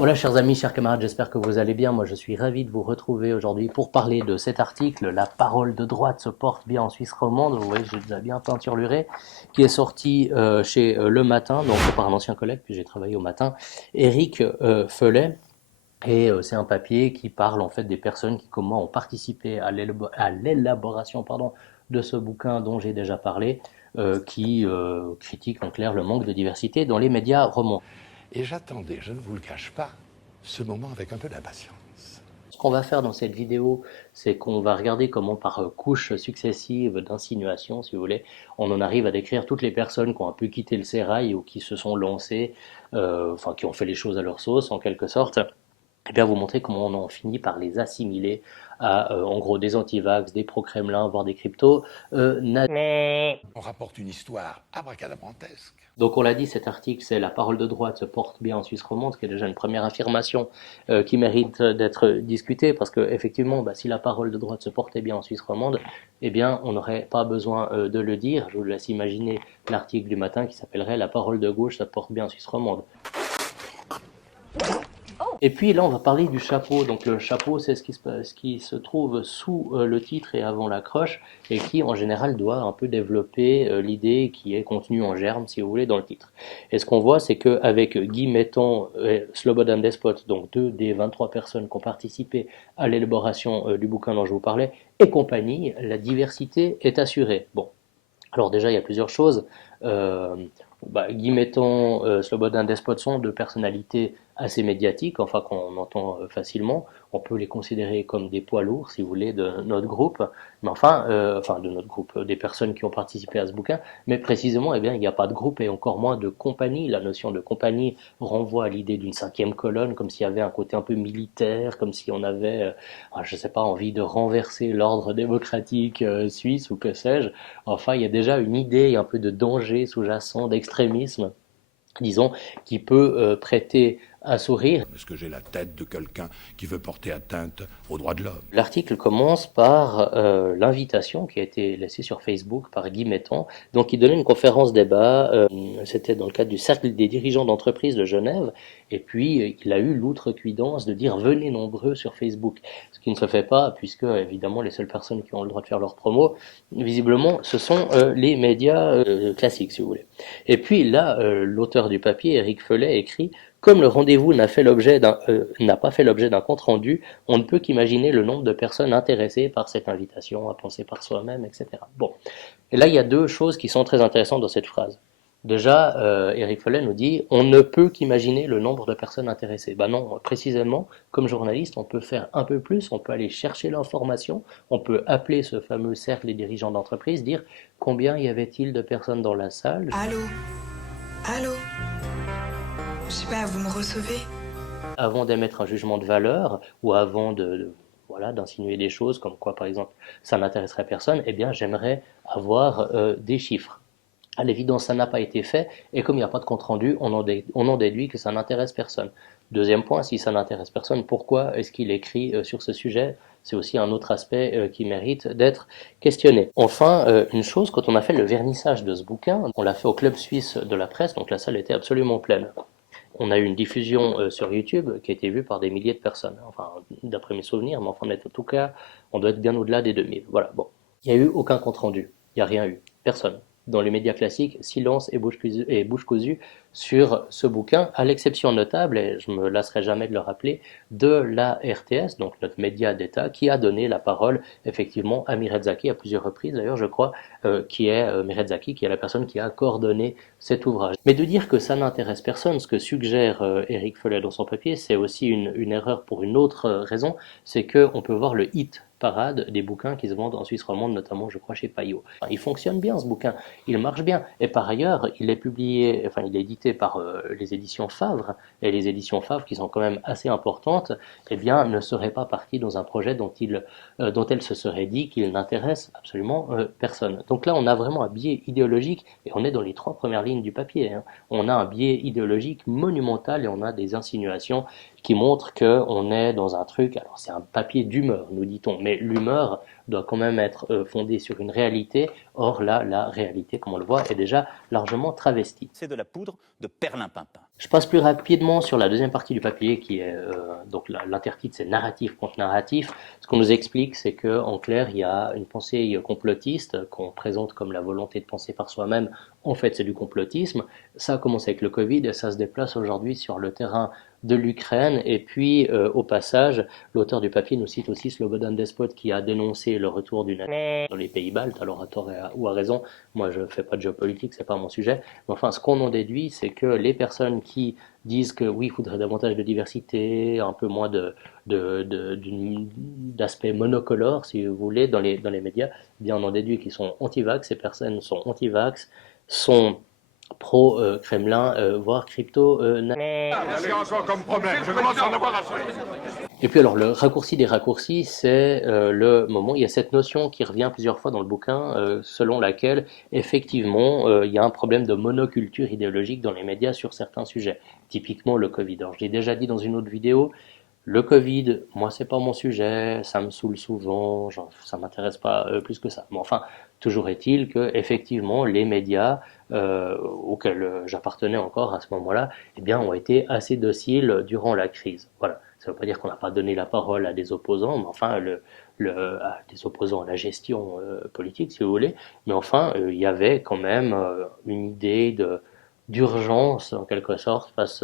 Voilà, chers amis, chers camarades, j'espère que vous allez bien. Moi, je suis ravi de vous retrouver aujourd'hui pour parler de cet article, La parole de droite se porte bien en Suisse romande. Vous voyez, j'ai déjà bien peinturluré, qui est sorti chez Le Matin, donc par un ancien collègue, puis j'ai travaillé au Matin, Éric Feulet. Et c'est un papier qui parle en fait des personnes qui comment ont participé à l'élaboration de ce bouquin dont j'ai déjà parlé, qui critique en clair le manque de diversité dans les médias romands. Et j'attendais, je ne vous le cache pas, ce moment avec un peu d'impatience. Ce qu'on va faire dans cette vidéo, c'est qu'on va regarder comment par couches successives d'insinuations, si vous voulez, on en arrive à décrire toutes les personnes qui ont un peu quitté le sérail ou qui se sont lancées, enfin qui ont fait les choses à leur sauce en quelque sorte, et bien vous montrer comment on en finit par les assimiler à, en gros, des antivax, des pro-Kremlin, voire des cryptos nazis. On rapporte une histoire abracadabrantesque. Donc on l'a dit, cet article, c'est la parole de droite se porte bien en Suisse romande, ce qui est déjà une première affirmation qui mérite d'être discutée, parce que effectivement, bah, si la parole de droite se portait bien en Suisse romande, eh bien on n'aurait pas besoin de le dire. Je vous laisse imaginer l'article du matin qui s'appellerait La parole de gauche se porte bien en Suisse romande. Et puis là, on va parler du chapeau. Donc le chapeau, c'est ce qui se trouve sous le titre et avant l'accroche, et qui en général doit un peu développer l'idée qui est contenue en germe, si vous voulez, dans le titre. Et ce qu'on voit, c'est qu'avec Guy Metton et Slobodan Despot, donc deux des 23 personnes qui ont participé à l'élaboration du bouquin dont je vous parlais, et compagnie, la diversité est assurée. Bon, alors déjà, il y a plusieurs choses. Euh, Guy Metton, Slobodan Despot sont deux personnalités assez médiatiques, enfin qu'on entend facilement. On peut les considérer comme des poids lourds, si vous voulez, de notre groupe, mais enfin de notre groupe, des personnes qui ont participé à ce bouquin. Mais précisément, eh bien, il n'y a pas de groupe et encore moins de compagnie. La notion de compagnie renvoie à l'idée d'une cinquième colonne, comme s'il y avait un côté un peu militaire, comme si on avait, je ne sais pas, envie de renverser l'ordre démocratique suisse ou que sais-je. Enfin, il y a déjà une idée un peu de danger sous-jacent, d'extrémisme, disons, qui peut prêter à sourire. Est-ce que j'ai la tête de quelqu'un qui veut porter atteinte aux droits de l'homme? L'article commence par l'invitation qui a été laissée sur Facebook par Guy Metton. Donc, il donnait une conférence débat, c'était dans le cadre du Cercle des dirigeants d'entreprise de Genève, et puis il a eu l'outrecuidance de dire venez nombreux sur Facebook, ce qui ne se fait pas, puisque évidemment les seules personnes qui ont le droit de faire leur promo, visiblement, ce sont les médias classiques, si vous voulez. Et puis là, l'auteur du papier, Éric Feulet, écrit comme le rendez-vous n'a pas fait l'objet d'un compte rendu, on ne peut qu'imaginer le nombre de personnes intéressées par cette invitation à penser par soi-même, etc. Bon, et là il y a deux choses qui sont très intéressantes dans cette phrase. Déjà, Éric Follet nous dit on ne peut qu'imaginer le nombre de personnes intéressées. Ben non, précisément, comme journaliste, on peut faire un peu plus, on peut aller chercher l'information, on peut appeler ce fameux cercle des dirigeants d'entreprise, dire combien y avait-il de personnes dans la salle. Allô? Allô? Je sais pas, vous me recevez? Avant d'émettre un jugement de valeur ou avant voilà, d'insinuer des choses comme quoi, par exemple, ça n'intéresserait personne, eh bien, j'aimerais avoir des chiffres. À l'évidence, ça n'a pas été fait, et comme il n'y a pas de compte-rendu, on en déduit que ça n'intéresse personne. Deuxième point, si ça n'intéresse personne, pourquoi est-ce qu'il écrit sur ce sujet? C'est aussi un autre aspect qui mérite d'être questionné. Enfin, une chose, quand on a fait le vernissage de ce bouquin, on l'a fait au Club Suisse de la Presse, donc la salle était absolument pleine. On a eu une diffusion sur YouTube qui a été vue par des milliers de personnes. Enfin, d'après mes souvenirs, mais enfin, en tout cas, on doit être bien au-delà des 2000. Voilà, bon. Il n'y a eu aucun compte-rendu. Il n'y a rien eu. Personne. Dans les médias classiques, silence et bouche cousue sur ce bouquin, à l'exception notable, et je me lasserai jamais de le rappeler, de la RTS, donc notre média d'État, qui a donné la parole effectivement à Mireille Zaki à plusieurs reprises, d'ailleurs je crois, qui est Mireille Zaki, qui est la personne qui a coordonné cet ouvrage. Mais de dire que ça n'intéresse personne, ce que suggère Éric Feulet dans son papier, c'est aussi une erreur pour une autre raison, c'est qu'on peut voir le hit parade des bouquins qui se vendent en Suisse romande, notamment je crois chez Payot. Enfin, il fonctionne bien ce bouquin, il marche bien, et par ailleurs il est publié, enfin il est édité par les éditions Favre, et les éditions Favre qui sont quand même assez importantes, eh bien ne seraient pas parties dans un projet dont elle se serait dit qu'il n'intéresse absolument personne. Donc là on a vraiment un biais idéologique, et on est dans les trois premières lignes du papier, hein. On a un biais idéologique monumental et on a des insinuations qui montrent qu'on est dans un truc, alors c'est un papier d'humeur, nous dit-on, mais l'humeur doit quand même être fondée sur une réalité. Or là, la réalité, comme on le voit, est déjà largement travestie. C'est de la poudre de perlimpinpin. Je passe plus rapidement sur la deuxième partie du papier qui est donc l'intertitre c'est narratif contre narratif. Ce qu'on nous explique c'est que en clair il y a une pensée complotiste qu'on présente comme la volonté de penser par soi-même. En fait c'est du complotisme. Ça a commencé avec le Covid et ça se déplace aujourd'hui sur le terrain de l'Ukraine. Et puis au passage l'auteur du papier nous cite aussi Slobodan Despot qui a dénoncé le retour du nazisme dans les pays baltes. Alors à tort ou à raison, moi je fais pas de géopolitique, c'est pas mon sujet. Mais enfin ce qu'on en déduit c'est que les personnes qui disent que oui, il faudrait davantage de diversité, un peu moins d'aspect monocolore, si vous voulez, dans les médias, eh bien on en déduit qu'ils sont anti-vax, ces personnes sont anti-vax, sont pro-Kremlin, voire crypto comme problème, je commence à en avoir assez. et puis alors le raccourci des raccourcis, c'est le moment, il y a cette notion qui revient plusieurs fois dans le bouquin, selon laquelle effectivement il y a un problème de monoculture idéologique dans les médias sur certains sujets, typiquement le Covid. Alors je l'ai déjà dit dans une autre vidéo, le Covid, moi c'est pas mon sujet, ça me saoule souvent, genre, ça m'intéresse pas plus que ça. Mais enfin, toujours est-il que effectivement les médias auxquels j'appartenais encore à ce moment-là, eh bien ont été assez dociles durant la crise. Voilà. Ça ne veut pas dire qu'on n'a pas donné la parole à des opposants, mais enfin, à des opposants à la gestion politique, si vous voulez. Mais enfin, il y avait quand même une idée d'urgence, en quelque sorte, face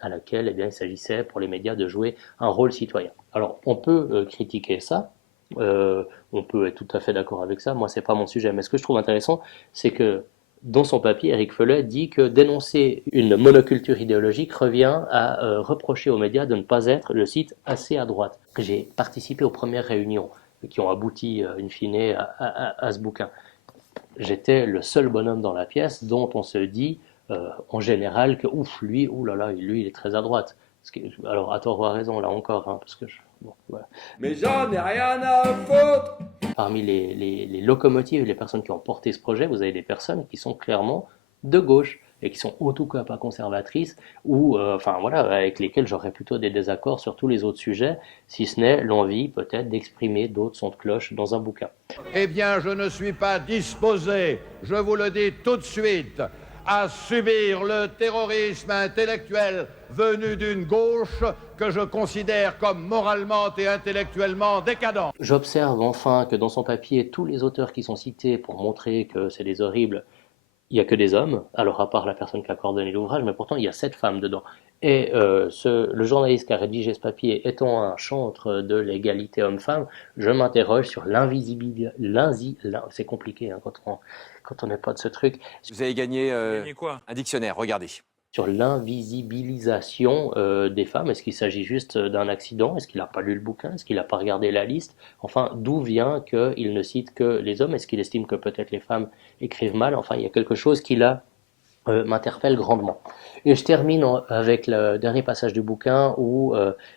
à laquelle eh bien, il s'agissait pour les médias de jouer un rôle citoyen. Alors, on peut critiquer ça, on peut être tout à fait d'accord avec ça, moi, c'est pas mon sujet. Mais ce que je trouve intéressant, c'est que dans son papier, Éric Feulet dit que dénoncer une monoculture idéologique revient à reprocher aux médias de ne pas être, je cite, assez à droite. J'ai participé aux premières réunions qui ont abouti, in fine, à ce bouquin. J'étais le seul bonhomme dans la pièce dont on se dit en général que ouf, lui, oulala, lui, il est très à droite. Alors, à tort ou à raison, là encore, hein, parce que bon, voilà. Mais j'en ai rien à foutre. Parmi les locomotives, les personnes qui ont porté ce projet, vous avez des personnes qui sont clairement de gauche et qui sont en tout cas pas conservatrices ou enfin voilà, avec lesquelles j'aurais plutôt des désaccords sur tous les autres sujets, si ce n'est l'envie peut-être d'exprimer d'autres sons de cloche dans un bouquin. Eh bien, je ne suis pas disposé, je vous le dis tout de suite, à subir le terrorisme intellectuel venu d'une gauche que je considère comme moralement et intellectuellement décadent. J'observe enfin que dans son papier, tous les auteurs qui sont cités pour montrer que c'est des horribles, il n'y a que des hommes, alors à part la personne qui a coordonné l'ouvrage, mais pourtant il y a 7 femmes dedans. Et le journaliste qui a rédigé ce papier étant un chantre de l'égalité homme-femme, je m'interroge sur l'invisibilité, c'est compliqué hein, quand on n'est pas de ce truc, Vous avez gagné un dictionnaire, regardez. sur l'invisibilisation des femmes. Est-ce qu'il s'agit juste d'un accident? Est-ce qu'il n'a pas lu le bouquin? Est-ce qu'il n'a pas regardé la liste? Enfin, d'où vient qu'il ne cite que les hommes? Est-ce qu'il estime que peut-être les femmes écrivent mal? Enfin, il y a quelque chose qui là m'interpelle grandement. Et je termine avec le dernier passage du bouquin où,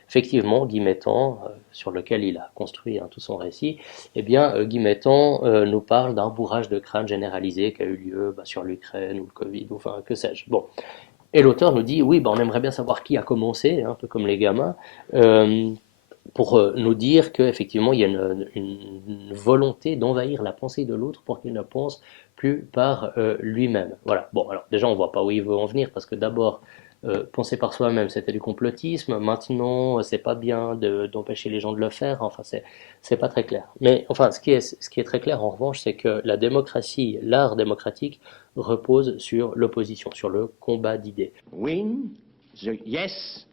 effectivement, Guy Mettan, sur lequel il a construit hein, tout son récit, eh bien, Guy Mettan nous parle d'un bourrage de crâne généralisé qui a eu lieu sur l'Ukraine ou le Covid, ou enfin, que sais-je. Bon. Et l'auteur nous dit, oui, on aimerait bien savoir qui a commencé, hein, un peu comme les gamins, pour nous dire qu'effectivement, il y a une volonté d'envahir la pensée de l'autre pour qu'il ne pense plus par lui-même. Voilà. Bon, alors déjà, on voit pas où il veut en venir, parce que d'abord, penser par soi-même, c'était du complotisme. Maintenant, c'est pas bien d'empêcher les gens de le faire. Enfin, c'est pas très clair. Mais enfin, ce qui est très clair, en revanche, c'est que la démocratie, l'art démocratique, repose sur l'opposition, sur le combat d'idées. Win, the yes,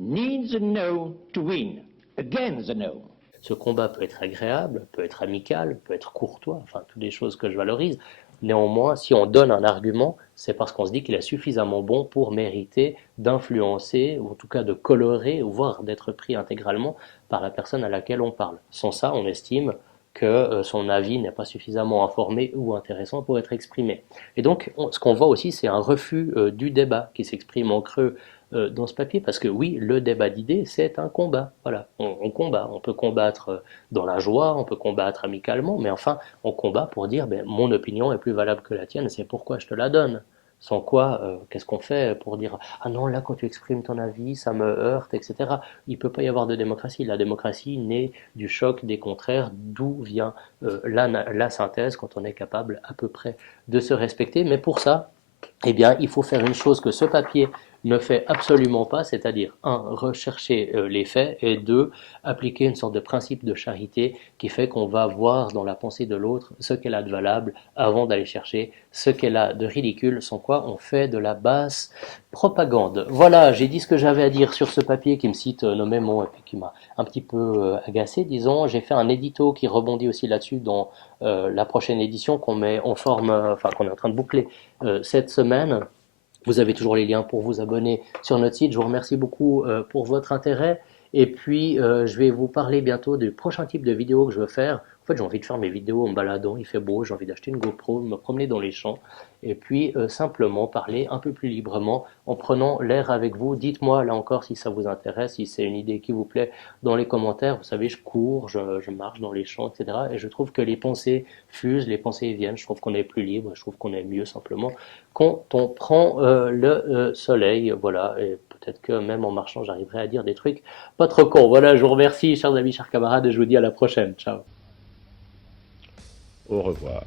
needs the no to win, again the no. Ce combat peut être agréable, peut être amical, peut être courtois, enfin toutes des choses que je valorise. Néanmoins, si on donne un argument, c'est parce qu'on se dit qu'il est suffisamment bon pour mériter d'influencer, ou en tout cas de colorer, ou voire d'être pris intégralement par la personne à laquelle on parle. Sans ça, on estime que son avis n'est pas suffisamment informé ou intéressant pour être exprimé. Et donc, ce qu'on voit aussi, c'est un refus du débat qui s'exprime en creux dans ce papier, parce que oui, le débat d'idées, c'est un combat. Voilà, on combat. On peut combattre dans la joie, on peut combattre amicalement, mais enfin, on combat pour dire, mon opinion est plus valable que la tienne, c'est pourquoi je te la donne. Sans quoi, qu'est-ce qu'on fait pour dire ah non, là, quand tu exprimes ton avis, ça me heurte, etc. Il ne peut pas y avoir de démocratie. La démocratie naît du choc des contraires, d'où vient la synthèse quand on est capable à peu près de se respecter. Mais pour ça, eh bien, il faut faire une chose que ce papier ne fait absolument pas, c'est-à-dire, un, rechercher les faits, et deux, appliquer une sorte de principe de charité qui fait qu'on va voir dans la pensée de l'autre ce qu'elle a de valable avant d'aller chercher ce qu'elle a de ridicule, sans quoi on fait de la basse propagande. Voilà, j'ai dit ce que j'avais à dire sur ce papier qui me cite nommément et puis qui m'a un petit peu agacé, disons. J'ai fait un édito qui rebondit aussi là-dessus dans la prochaine édition qu'on met en forme, enfin qu'on est en train de boucler cette semaine. Vous avez toujours les liens pour vous abonner sur notre site. Je vous remercie beaucoup pour votre intérêt. Et puis, je vais vous parler bientôt du prochain type de vidéo que je veux faire. En fait, j'ai envie de faire mes vidéos en me baladant, il fait beau, j'ai envie d'acheter une GoPro, de me promener dans les champs, et puis simplement parler un peu plus librement en prenant l'air avec vous. Dites-moi là encore si ça vous intéresse, si c'est une idée qui vous plaît dans les commentaires. Vous savez, je cours, je marche dans les champs, etc. Et je trouve que les pensées fusent, les pensées viennent. Je trouve qu'on est plus libre, je trouve qu'on est mieux simplement quand on prend le soleil. Voilà, et peut-être que même en marchant, j'arriverai à dire des trucs pas trop cons. Voilà, je vous remercie, chers amis, chers camarades, et je vous dis à la prochaine. Ciao. Au revoir.